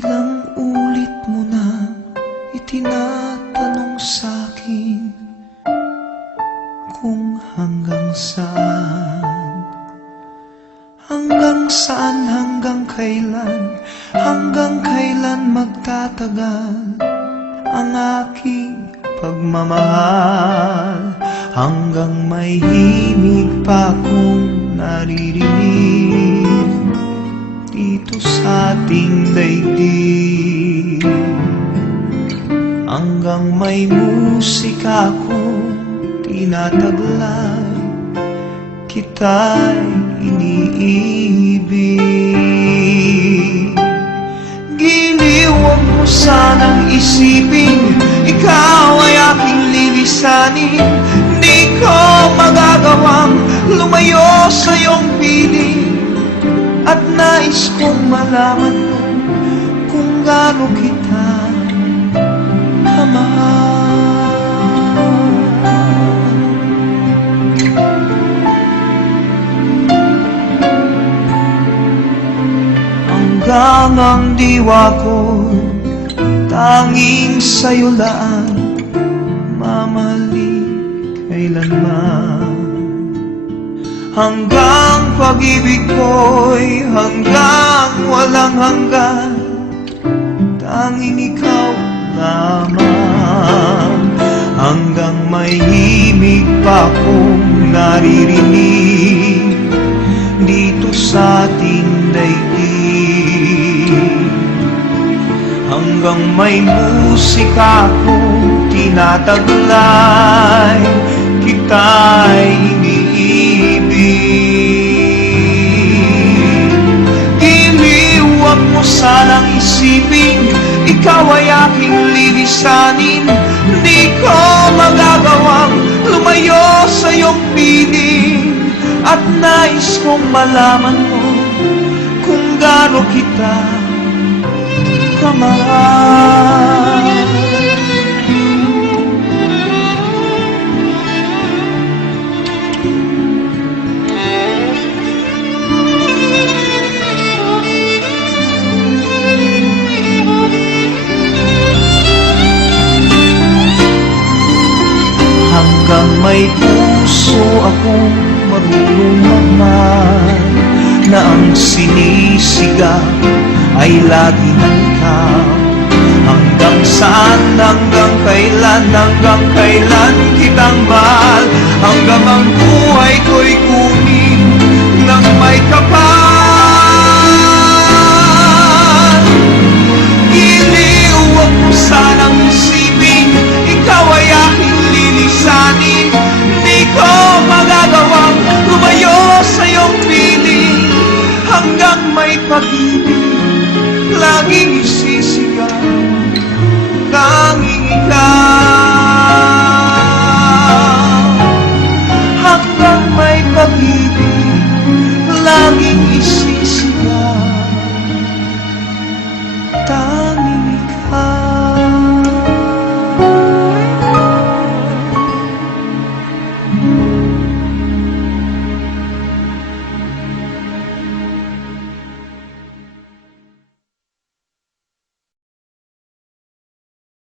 Ilang ulit mo na itinatanong sa'kin kung hanggang saan, hanggang kailan magtatagal ang aking pagmamahal, hanggang may himig pa akong naririnig dito sa ating daigdig, hanggang may musika akong tinataglay, kita'y iniibig. Giliw, huwag mo sanang isipin ikaw ay aking lilisanin. Di ko magagawang lumayo sa iyong piling, at nais kong malaman mo kung gaano kita kamahal. Hanggang ang diwa ko tanging sa'yo lang mamahalin kailanman, hanggang pag-ibig ko'y hanggang walang hanggan, tanging ikaw lamang, hanggang may himig pa akong naririnig dito sa ating daigdig, hanggang may musika akong tinataglay, kita'y iniibig. Giliw, huwag mo sanang isipin ikaw ay aking lilisanin. Di ko magagawang lumayo sa iyong piling, at nais kong malaman mo kung gaano kita kamahal. Hanggang may puso akong marunong magmahal, na ang sinisigaw ay lagi ng ikaw. Hanggang saan, hanggang kailan kitang mahal, hanggang ang buhay ko'y kunin ng may kapal. Giliw, huwag mo sanang isipin ikaw ay aking lilisanin. Di ko magagawang lumayo sa iyong piling, hanggang may pag-ibig laging isisigaw.